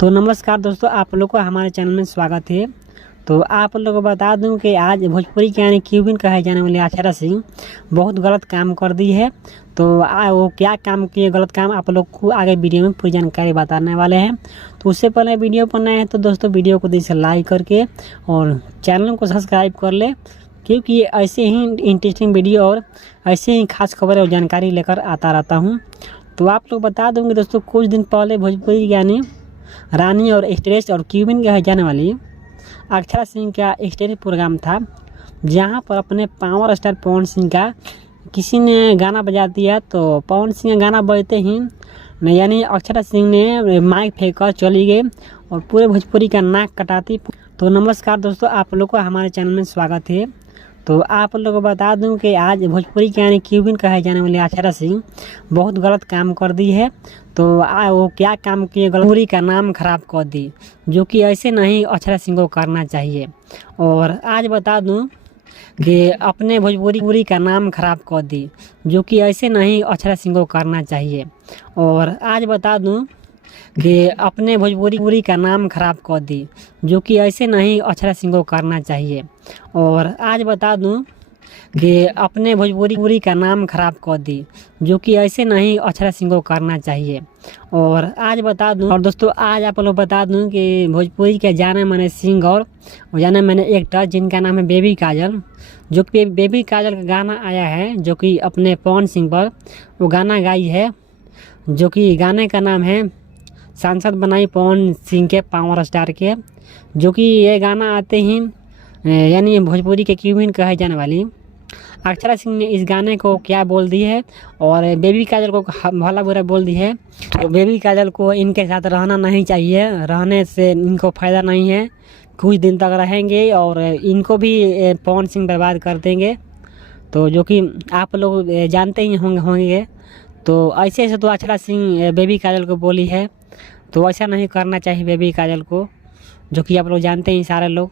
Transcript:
तो नमस्कार दोस्तों, आप लोग को हमारे चैनल में स्वागत है। तो आप लोग को बता दूं कि आज भोजपुरी के यानी क्यूबिन कहे जाने वाले अक्षरा सिंह बहुत गलत काम कर दी है। तो वो क्या काम किए, गलत काम आप लोग को आगे वीडियो में पूरी जानकारी बताने वाले हैं। तो उससे पहले वीडियो पर नए हैं तो दोस्तों वीडियो को दिल लाइक करके और चैनल को सब्सक्राइब कर ले, क्योंकि ऐसे ही इंटरेस्टिंग वीडियो और ऐसे ही खास खबर और जानकारी लेकर आता रहता हूँ। तो आप लोग बता दूँगी दोस्तों, कुछ दिन पहले भोजपुरी यानी रानी और एक्ट्रेस और क्यूबिन कहे जाने वाली अक्षरा सिंह का स्टेज प्रोग्राम था, जहां पर अपने पावर स्टार पवन सिंह का किसी ने गाना बजा दिया। तो पवन सिंह का गाना बजते ही यानी अक्षरा सिंह ने माइक फेंक कर चली गई और पूरे भोजपुरी का नाक कटाती। तो नमस्कार दोस्तों, आप लोग को हमारे चैनल में स्वागत है। तो आप लोग को बता दूं कि आज भोजपुरी के यानी क्यूबिन कहे जाने वाले अक्षरा सिंह बहुत गलत काम कर दी है। तो वो क्या काम किए, भोजपुरी का नाम खराब कर दी, जो कि ऐसे नहीं अक्षरा सिंह को करना चाहिए। और आज बता दूं कि अपने भोजपुरी का नाम खराब कर दी, जो कि ऐसे नहीं अक्षरा सिंह को करना चाहिए। और आज बता दूं कि अपने भोजपुरी का नाम खराब कर दी, जो कि ऐसे नहीं अक्षरा सिंह को करना चाहिए। और आज बता दूं कि अपने भोजपुरी का नाम खराब कर दी, जो कि ऐसे नहीं अक्षरा सिंह को करना चाहिए। और आज बता दूं, और दोस्तों आज आप लोग बता दूं कि भोजपुरी के जाने माने सिंगर और जाने माने एक्टर जिनका नाम है बेबी काजल, जो कि बेबी काजल का गाना आया है, जो कि अपने पवन सिंह पर वो गाना गाई है, जो कि गाने का नाम है सांसद बनाई पवन सिंह के पावर स्टार के। जो कि ये गाना आते ही यानी भोजपुरी के क्यूबिन कहे जाने वाली अक्षरा सिंह ने इस गाने को क्या बोल दी है और बेबी काजल को भला बुरा बोल दी है। तो बेबी काजल को इनके साथ रहना नहीं चाहिए, रहने से इनको फ़ायदा नहीं है। कुछ दिन तक रहेंगे और इनको भी पवन सिंह बर्बाद कर देंगे। तो जो कि आप लोग जानते ही होंगे। तो ऐसे तो अक्षरा सिंह बेबी काजल को बोली है, तो ऐसा नहीं करना चाहिए बेबी काजल को, जो कि आप लोग जानते हैं सारे लोग।